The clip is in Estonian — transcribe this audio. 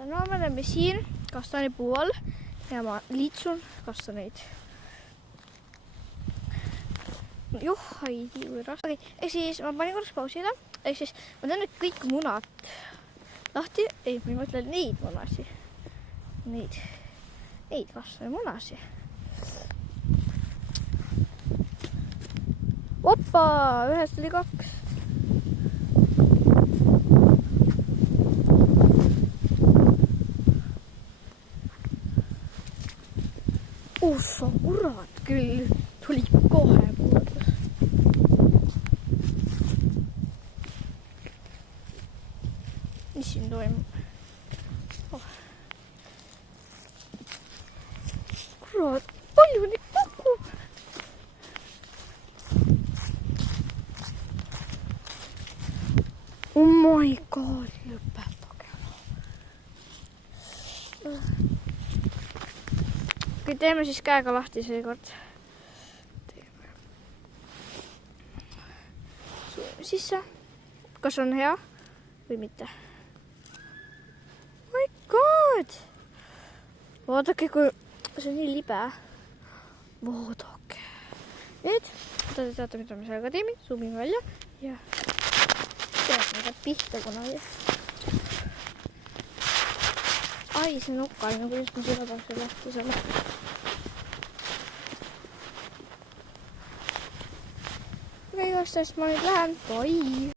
No me oleme siin kastanipuu all ja ma liitsun kastaneid. Haidi võõras. Ehk siis ma panin korraks pausile. Ehk siis ma teen nüüd kõik munad lahti. Ei, ma ei mõtle neid munasi. Neid kastanimunasi. Oppa, ühest oli 2. Sa kurat küll, tuli kohe puudus. Mis siin toimub? Kurat, palju neid pakub? Oh my god, lõpetage. Teeme siis käega lahti seekord. Suunime sisse. Kas on hea või mitte? Oh my god! Vaadake, kui see on nii libe. Vaadake. Nüüd, teate, mida me sellega teeme. Zoomime välja ja teeme pihta kunagi. Ai, see on okkaline, kuidas ma seda tahaks lahti saada. Igastest ma nüüd lähen. Bye!